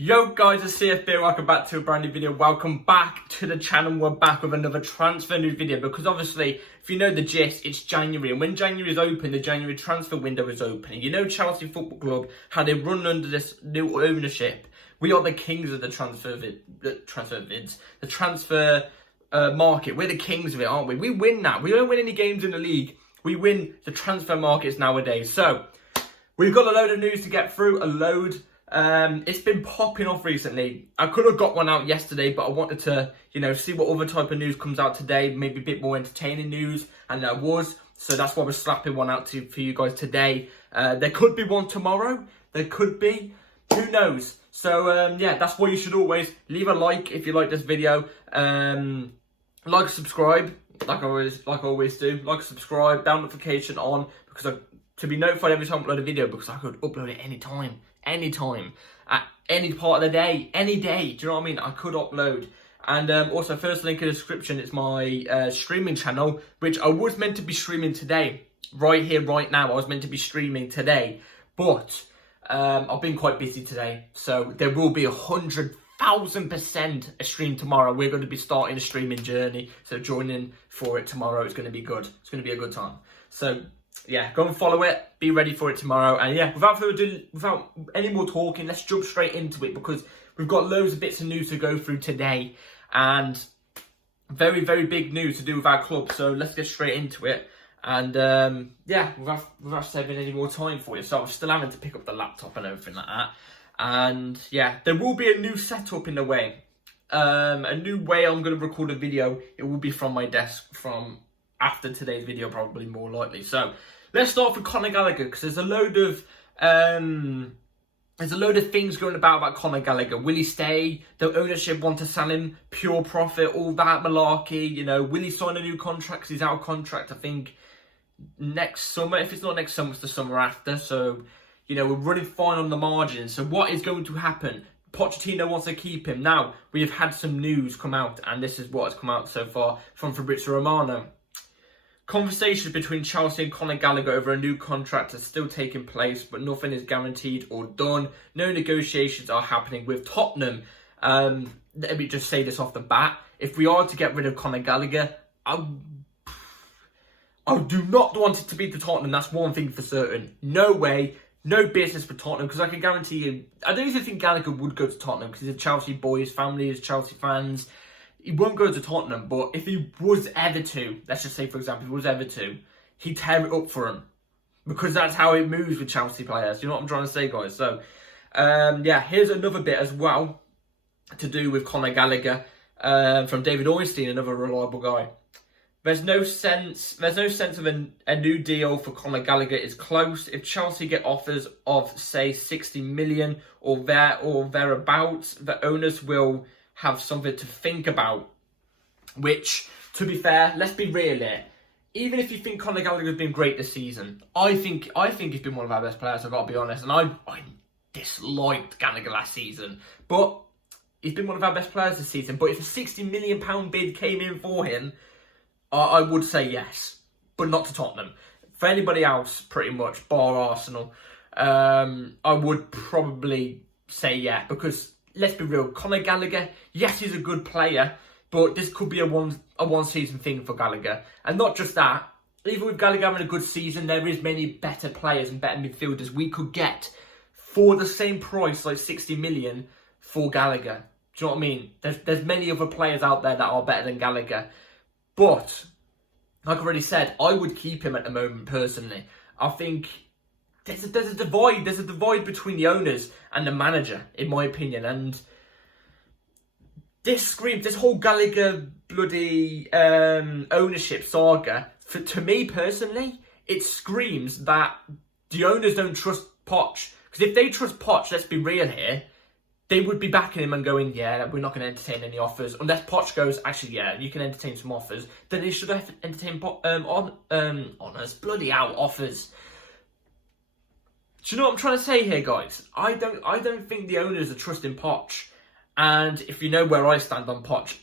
Yo guys, it's CFB, welcome back to a brand new video. Welcome back to the channel. We're back with another transfer news video because obviously, if you know the gist, it's January, and when January is open, the January transfer window is open. And you know Chelsea Football Club, how they run under this new ownership. We are the kings of the transfer market. We're the kings of it, aren't we? We win that. We don't win any games in the league. We win the transfer markets nowadays. So, we've got a load of news to get through, it's been popping off recently. I could have got one out yesterday, but I wanted to, see what other type of news comes out today. Maybe a bit more entertaining news, and there was. So that's why we're slapping one out for you guys today. There could be one tomorrow. There could be. Who knows? So, yeah, that's why you should always leave a like if you like this video. Like, subscribe, like I always do. Like, subscribe, bell notification on, because to be notified every time I upload a video, because I could upload it anytime, at any part of the day, any day. Do you know what I mean? I could upload. And also, first link in the description, it's my streaming channel, which I was meant to be streaming today, right here, right now. I was meant to be streaming today, but I've been quite busy today, so there will be 100,000% a stream tomorrow. We're going to be starting a streaming journey, so join in for it tomorrow. It's going to be good. It's going to be a good time. So, yeah, go and follow it. Be ready for it tomorrow. And yeah, without further ado, without any more talking, let's jump straight into it because we've got loads of bits of news to go through today. And very, very big news to do with our club. So let's get straight into it. And yeah, without saving any more time for you. So I'm still having to pick up the laptop and everything like that. And yeah, there will be a new setup in the way. A new way I'm going to record a video. It will be from my desk from after today's video, probably more likely. So let's start with Conor Gallagher, because there's a load of things going about Conor Gallagher. Will he stay? The ownership want to sell him, pure profit, all that malarkey. Will he sign a new contract? 'Cause he's out of contract, I think, next summer. If it's not next summer, it's the summer after. So, we're running fine on the margins. So what is going to happen? Pochettino wants to keep him. Now, we have had some news come out, and this is what has come out so far from Fabrizio Romano. Conversations between Chelsea and Conor Gallagher over a new contract are still taking place, but nothing is guaranteed or done. No negotiations are happening with Tottenham. Let me just say this off the bat. If we are to get rid of Conor Gallagher, I do not want it to be to Tottenham. That's one thing for certain. No way. No business for Tottenham, because I can guarantee you, I don't even think Gallagher would go to Tottenham because he's a Chelsea boy, his family is Chelsea fans. He won't go to Tottenham, but if he was ever to, let's just say, for example, if he was ever to, he'd tear it up for him. Because that's how it moves with Chelsea players. You know what I'm trying to say, guys? So, yeah, here's another bit as well to do with Conor Gallagher from David Ornstein, another reliable guy. There's no sense of a new deal for Conor Gallagher is close. If Chelsea get offers of, say, 60 million or thereabouts, the owners will have something to think about. Which, to be fair, let's be real here. Even if you think Conor Gallagher's been great this season, I think he's been one of our best players, I've got to be honest. And I disliked Gallagher last season. But he's been one of our best players this season. But if a £60 million bid came in for him, I would say yes. But not to Tottenham. For anybody else, pretty much, bar Arsenal, I would probably say yeah. Because let's be real, Conor Gallagher, yes, he's a good player, but this could be a one season thing for Gallagher. And not just that, even with Gallagher having a good season, there is many better players and better midfielders we could get for the same price, like 60 million, for Gallagher. Do you know what I mean? There's many other players out there that are better than Gallagher. But, like I already said, I would keep him at the moment, personally. I think there's a divide. There's a divide between the owners and the manager, in my opinion. And this whole Gallagher bloody ownership saga, to me personally, it screams that the owners don't trust Poch. Because if they trust Poch, let's be real here, they would be backing him and going, yeah, we're not going to entertain any offers. Unless Poch goes, actually, yeah, you can entertain some offers. Then they should entertain offers. Do you know what I'm trying to say here, guys? I don't think the owners are trusting Poch. And if you know where I stand on Poch,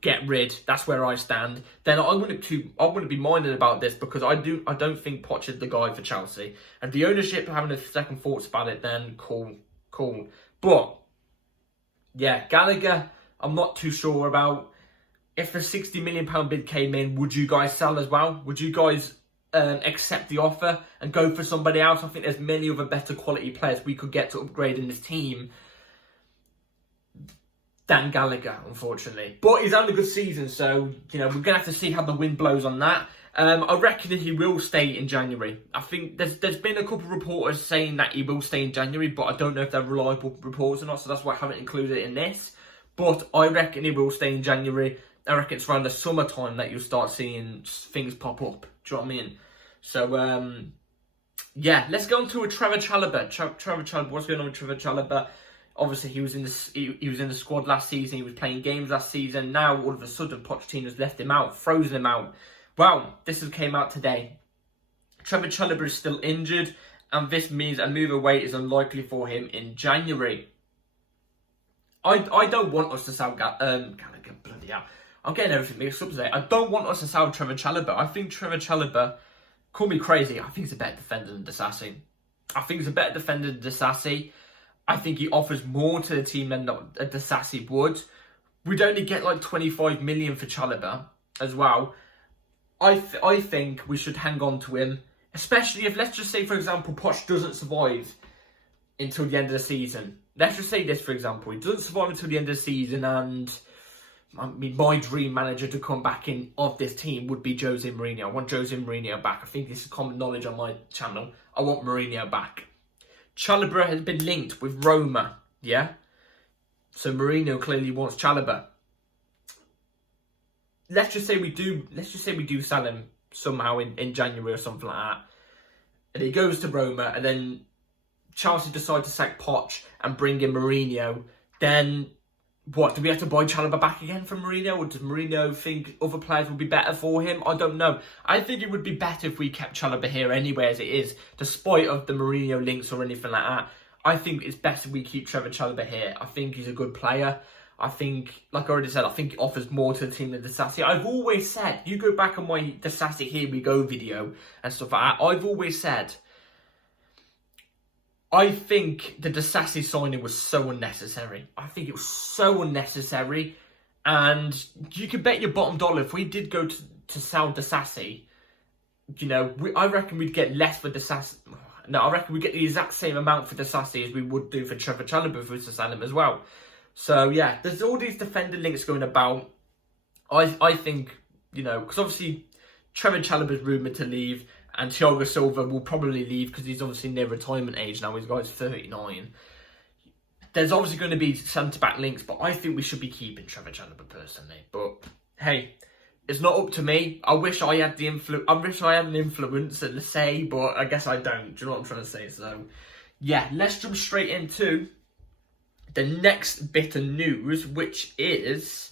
get rid. That's where I stand. Then I wouldn't be minded about this, because I don't think Poch is the guy for Chelsea. And the ownership having a second thoughts about it, then cool. But, yeah, Gallagher, I'm not too sure about. If the £60 million bid came in, would you guys sell as well? Would you guys accept the offer and go for somebody else? I think there's many other better quality players we could get to upgrade in this team than Gallagher, unfortunately. But he's having a good season, so, we're going to have to see how the wind blows on that. I reckon that he will stay in January. I think there's been a couple of reporters saying that he will stay in January, but I don't know if they're reliable reports or not, so that's why I haven't included it in this. But I reckon he will stay in January. I reckon it's around the summertime that you'll start seeing things pop up. Do you know what I mean? So, yeah, let's go on to a Trevor Chalobah. Trevor Chalobah, what's going on with Trevor Chalobah? Obviously, he was in the squad last season. He was playing games last season. Now, all of a sudden, Pochettino's left him out, frozen him out. Well, this has came out today. Trevor Chalobah is still injured, and this means a move away is unlikely for him in January. I don't want us to sell Gallagher, bloody hell. I'm getting everything mixed up today. I don't want us to sell Trevor Chalobah. I think Trevor Chalobah, call me crazy, I think he's a better defender than Disasi. I think he's a better defender than Disasi. I think he offers more to the team than Disasi would. We'd only get like 25 million for Chalobah as well. I think we should hang on to him, especially if, let's just say, for example, Poch doesn't survive until the end of the season. Let's just say this, for example. He doesn't survive until the end of the season, and I mean, my dream manager to come back in of this team would be Jose Mourinho. I want Jose Mourinho back. I think this is common knowledge on my channel. I want Mourinho back. Chalobah has been linked with Roma, yeah? So Mourinho clearly wants Chalobah. Let's just say we do sell him somehow in January or something like that. And he goes to Roma, and then Chelsea decide to sack Poch and bring in Mourinho. Then what, do we have to buy Chalobah back again from Mourinho? Or does Mourinho think other players would be better for him? I don't know. I think it would be better if we kept Chalobah here anyway as it is, despite of the Mourinho links or anything like that. I think it's best if we keep Trevor Chalobah here. I think he's a good player. I think, like I already said, I think he offers more to the team than Disasi. I've always said, you go back on my Disasi Here We Go video and stuff like that, I've always said, I think the Disasi signing was so unnecessary. I think it was so unnecessary. And you could bet your bottom dollar, if we did go to sell Disasi, I reckon we'd get less for Disasi. No, I reckon we'd get the exact same amount for Disasi as we would do for Trevor Chalobah if we were to sell him as well. So, yeah, there's all these defender links going about. I think, because obviously Trevor Chalobah is rumoured to leave, and Thiago Silva will probably leave because he's obviously near retirement age now. He's 39. There's obviously going to be centre-back links, but I think we should be keeping Trevor Chalobah personally. But, hey, it's not up to me. I wish I had an influence and a say, but I guess I don't. Do you know what I'm trying to say? So, yeah, let's jump straight into the next bit of news, which is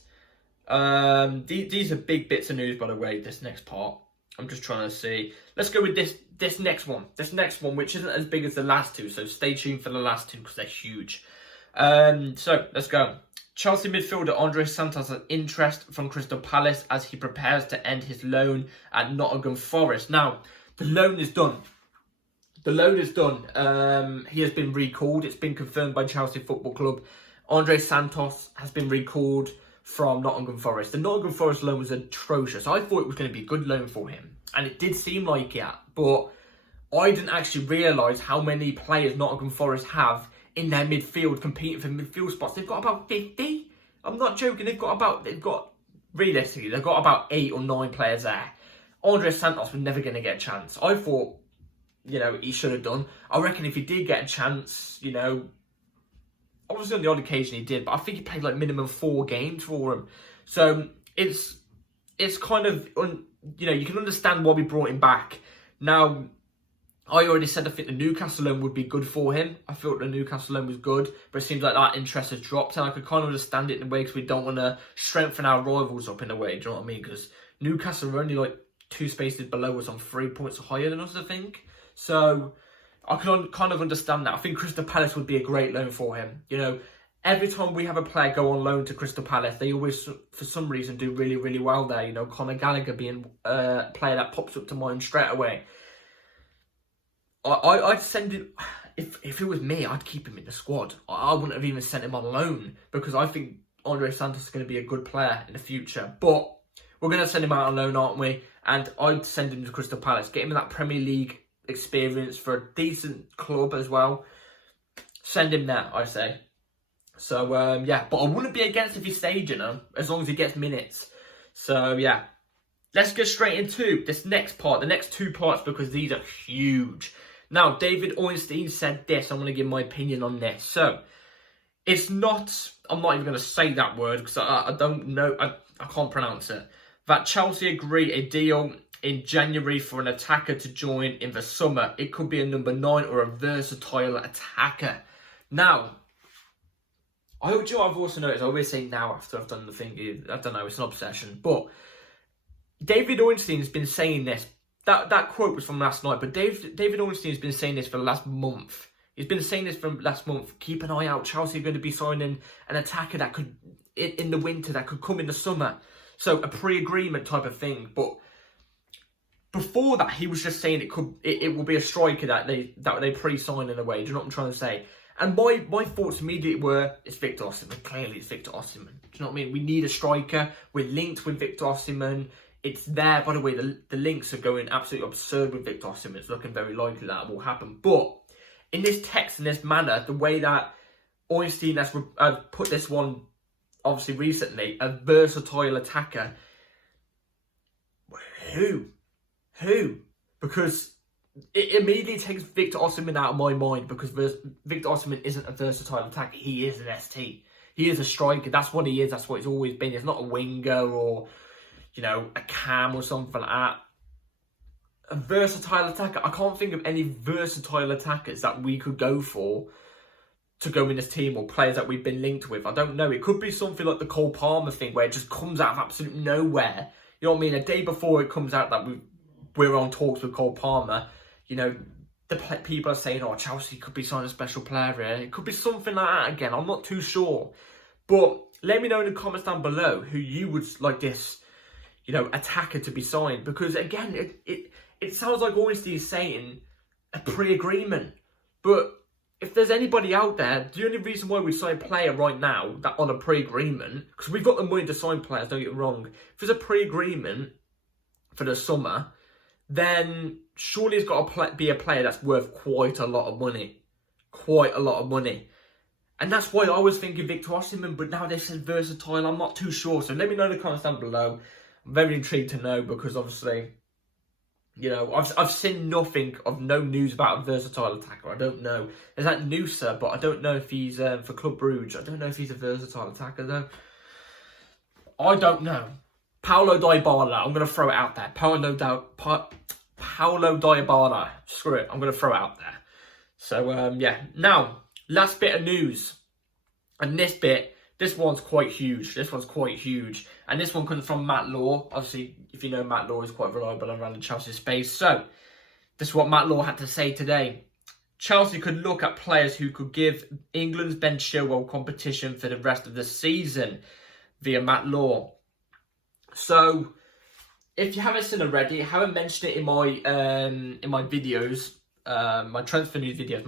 these are big bits of news, by the way. This next part, I'm just trying to see. Let's go with this next one. This next one, which isn't as big as the last two, so stay tuned for the last two because they're huge. So let's go. Chelsea midfielder Andre Santos has interest from Crystal Palace as he prepares to end his loan at Nottingham Forest. Now, the loan is done. He has been recalled. It's been confirmed by Chelsea Football Club. Andre Santos has been recalled from Nottingham Forest. The Nottingham Forest loan was atrocious. I thought it was going to be a good loan for him. And it did seem like it. But I didn't actually realise how many players Nottingham Forest have in their midfield competing for midfield spots. They've got about 50. I'm not joking. Realistically, they've got about 8 or 9 players there. Andre Santos was never going to get a chance. I thought, he should have done. I reckon if he did get a chance, obviously on the odd occasion he did, but I think he played like minimum 4 games for him. So it's kind of, you can understand why we brought him back. Now, I already said I think the Newcastle loan would be good for him. I thought the Newcastle loan was good, but it seems like that interest has dropped, and I could kind of understand it in a way because we don't want to strengthen our rivals up in a way, do you know what I mean? Because Newcastle are only like 2 spaces below us on 3 points higher than us, I think. So I can kind of understand that. I think Crystal Palace would be a great loan for him. Every time we have a player go on loan to Crystal Palace, they always, for some reason, do really, really well there. Conor Gallagher being a player that pops up to mind straight away. I'd send him, if it was me, I'd keep him in the squad. I wouldn't have even sent him on loan because I think Andre Santos is going to be a good player in the future. But we're going to send him out on loan, aren't we? And I'd send him to Crystal Palace, get him that Premier League experience for a decent club as well. Send him there, I say. So, yeah, but I wouldn't be against if he stayed, you know, as long as he gets minutes. So, yeah, let's get straight into this next part, the next two parts, because these are huge. Now, David Ornstein said this. I'm going to give my opinion on this. So, it's not, I'm not even going to say that word because I don't know, I can't pronounce it. That Chelsea agree a deal in January for an attacker to join in the summer. It could be a number 9 or a versatile attacker. Now, I've also noticed, I always say now after I've done the thing, I don't know, it's an obsession. But David Ornstein's been saying this. That quote was from last night, but David Ornstein's been saying this for the last month. He's been saying this for last month. Keep an eye out. Chelsea are going to be signing an attacker that could, in the winter, that could come in the summer. So a pre-agreement type of thing. But before that, he was just saying it will be a striker that they pre-sign in a way. Do you know what I'm trying to say? And my thoughts immediately were, it's Victor Osimhen. Clearly, it's Victor Osimhen. Do you know what I mean? We need a striker. We're linked with Victor Osimhen. It's there. By the way, the links are going absolutely absurd with Victor Osimhen. It's looking very likely that will happen. But in this text, in this manner, the way that Ornstein has put this one, obviously recently, a versatile attacker. Who? Because it immediately takes Victor Osimhen out of my mind, because Victor Osimhen isn't a versatile attacker. He is an ST. He is a striker. That's what he is. That's what he's always been. He's not a winger or, you know, a cam or something like that. A versatile attacker. I can't think of any versatile attackers that we could go for to go in this team, or players that we've been linked with. I don't know. It could be something like the Cole Palmer thing, where it just comes out of absolute nowhere. You know what I mean? A day before it comes out that we're on talks with Cole Palmer, you know, the people are saying, oh, Chelsea could be signing a special player here. It could be something like that again. I'm not too sure. But let me know in the comments down below who you would like this, you know, attacker to be signed. Because again, it sounds like Ornstein is saying a pre-agreement. But if there's anybody out there, the only reason why we sign a player right now that on a pre-agreement, because we've got the money to sign players, don't get me wrong. If there's a pre-agreement for the summer, then surely it's got to be a player that's worth quite a lot of money. Quite a lot of money. And that's why I was thinking Victor Osimhen, but now they said versatile. I'm not too sure. So let me know in the comments down below. I'm very intrigued to know, because obviously, you know, I've seen nothing of no news about a versatile attacker. I don't know. There's that Noosa, but I don't know if he's for Club Brugge. I don't know if he's a versatile attacker though. I don't know. Paulo Dybala. I'm going to throw it out there. Paulo Dybala. Screw it. I'm going to throw it out there. So, yeah. Now, last bit of news. And this one's quite huge. And this one comes from Matt Law. Obviously, if you know Matt Law, is quite reliable around the Chelsea space. So, this is what Matt Law had to say today. Chelsea could look at players who could give England's Ben Chilwell competition for the rest of the season, via Matt Law. So, if you haven't seen already, I haven't mentioned it in my videos, my transfer news videos,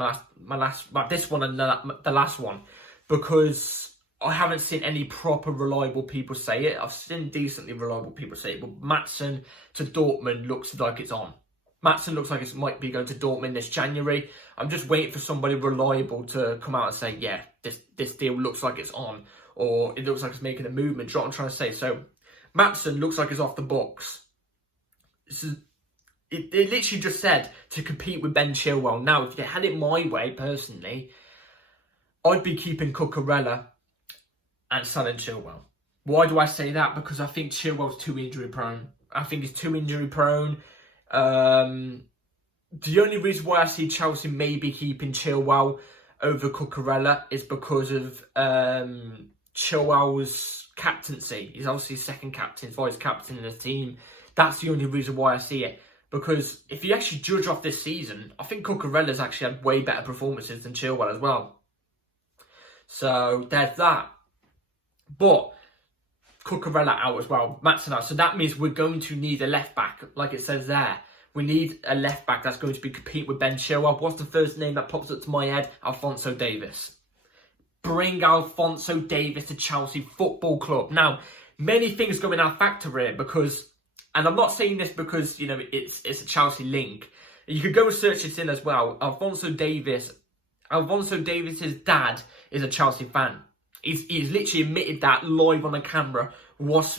this one and the last one, because I haven't seen any proper reliable people say it. I've seen decently reliable people say it, but Maatsen to Dortmund looks like it's on. Maatsen looks like it might be going to Dortmund this January. I'm just waiting for somebody reliable to come out and say, yeah, this deal looks like it's on, or it looks like it's making a movement. Do you know what I'm trying to say? So, Maatsen looks like it's off the books. It literally just said to compete with Ben Chilwell. Now, if you had it my way, personally, I'd be keeping Cucurella and selling Chilwell. Why do I say that? Because I think Chilwell's too injury prone. The only reason why I see Chelsea maybe keeping Chilwell over Cucurella is because of Chilwell's captaincy. He's obviously second captain, vice captain in the team. That's the only reason why I see it. Because if you actually judge off this season, I think Cucurella's actually had way better performances than Chilwell as well. So there's that. But Cucurella out as well, Maatsen out. So that means we're going to need a left back, like it says there. We need a left back that's going to be competing with Ben Chilwell. What's the first name that pops up to my head? Alphonso Davies. Bring Alphonso Davies to Chelsea Football Club. Now, many things go in our factor here because, and I'm not saying this because, you know, it's a Chelsea link. You could go and search this in as well. Alphonso Davies' dad is a Chelsea fan. He's literally admitted that live on the camera.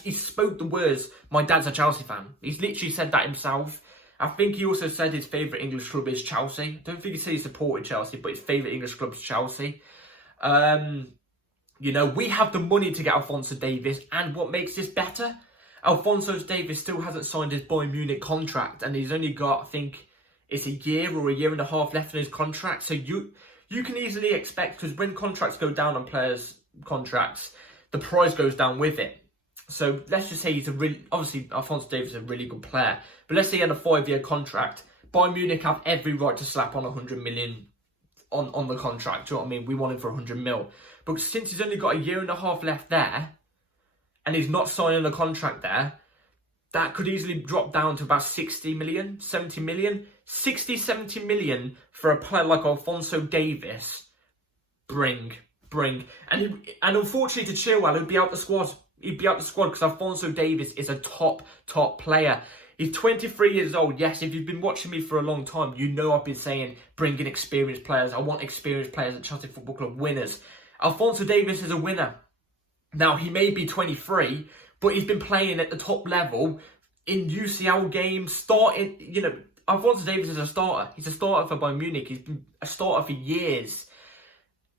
He spoke the words, "My dad's a Chelsea fan." He's literally said that himself. I think he also said his favourite English club is Chelsea. I don't think he said he supported Chelsea, but his favourite English club is Chelsea. You know, we have the money to get Alphonso Davies, and what makes this better? Alphonso Davies still hasn't signed his Bayern Munich contract, and he's only got, I think, it's a year or a year and a half left in his contract. So you can easily expect, because when contracts go down on players' contracts, the price goes down with it. So let's just say he's obviously Alphonso Davies is a really good player, but let's say he had a 5-year contract. Bayern Munich have every right to slap on 100 million on the contract. Do you know what I mean? We want him for 100 mil. But since he's only got a year and a half left there, and he's not signing a contract there, that could easily drop down to about 60 million, 70 million. 60, 70 million for a player like Alphonso Davies. Bring. And unfortunately to Chilwell, he'd be out the squad. He'd be out the squad because Alphonso Davies is a top player. He's 23 years old. Yes, if you've been watching me for a long time, you know I've been saying bring in experienced players. I want experienced players at Chelsea Football Club, winners. Alphonso Davies is a winner. Now, he may be 23, but he's been playing at the top level in UCL games, starting, you know, Alphonso Davies is a starter. He's a starter for Bayern Munich. He's been a starter for years.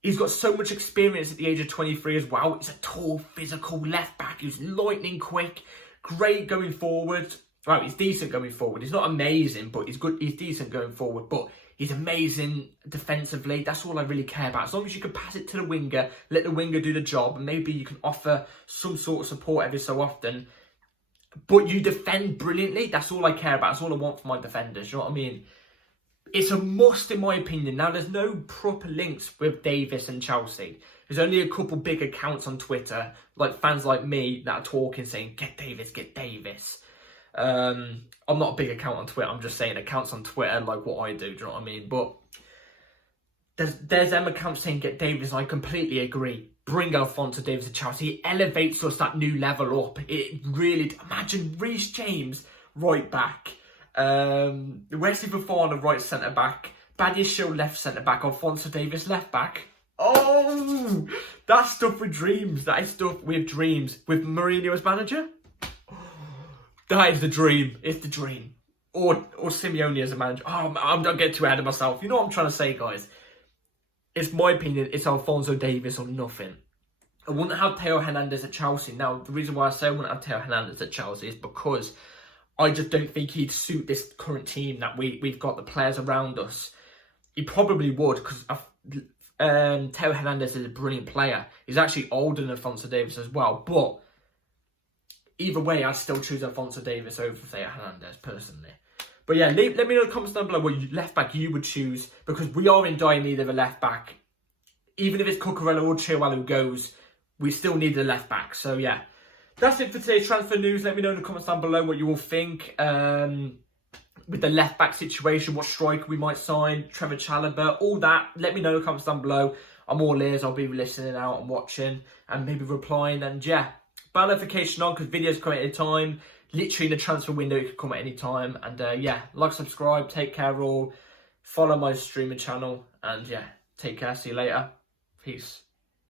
He's got so much experience at the age of 23 as well. He's a tall, physical left back who's lightning quick, great going forward. Well, he's decent going forward. He's not amazing, but he's good. He's decent going forward, but he's amazing defensively. That's all I really care about. As long as you can pass it to the winger, let the winger do the job, and maybe you can offer some sort of support every so often, but you defend brilliantly. That's all I care about. That's all I want for my defenders. You know what I mean? It's a must in my opinion. Now, there's no proper links with Davies and Chelsea. There's only a couple big accounts on Twitter, like fans like me, that are talking, saying, get Davies, get Davies. I'm not a big account on Twitter. I'm just saying accounts on Twitter, like what I do. Do you know what I mean? But there's them accounts saying get Davies, and I completely agree. Bring Alphonso Davies to Chelsea. It elevates us that new level up. It really, imagine Reece James right back, Wesley Fofana right centre back, Badiashile left centre back, Alphonso Davies left back. Oh, that's stuff with dreams. That is stuff with dreams. With Mourinho as manager, that is the dream. It's the dream. Or Simeone as a manager. Oh, I'm not getting too ahead of myself. You know what I'm trying to say, guys? It's my opinion. It's Alphonso Davies or nothing. I wouldn't have Theo Hernandez at Chelsea. Now, the reason why I say I wouldn't have Theo Hernandez at Chelsea is because I just don't think he'd suit this current team that we've got, the players around us. He probably would, because Theo Hernandez is a brilliant player. He's actually older than Alphonso Davies as well. But either way, I'd still choose Alphonso Davies over Theo Hernandez, personally. But yeah, let me know in the comments down below what left back you would choose, because we are in dire need of a left back. Even if it's Cucurella or Chilwell who goes, we still need a left back. So yeah, that's it for today's transfer news. Let me know in the comments down below what you all think with the left back situation, what striker we might sign, Trevor Chala, all that. Let me know in the comments down below. I'm all ears. I'll be listening out and watching and maybe replying. And yeah, bell notification on because videos come at any time. Literally in the transfer window, it could come at any time. And yeah, like, subscribe, take care all. Follow my streaming channel. And yeah, take care. See you later. Peace.